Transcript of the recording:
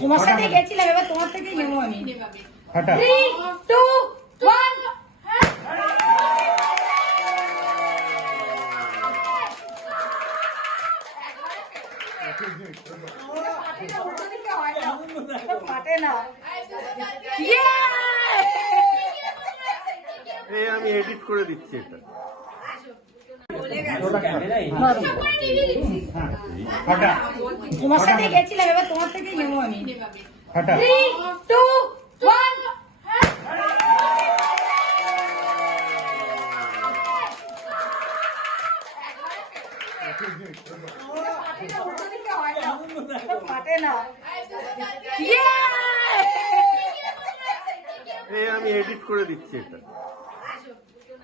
তোমার সাথে গেছিলাম, এবার তোমার থেকেই নেবো আমি। 3, 2, 1। আমি এডিট করে দিচ্ছি এটা। তোমার সাথে গেছিলাম, এবার তোমার থেকেই নেবো আমি। 3, 2, 1। আমি এডিট করে দিচ্ছি এটা।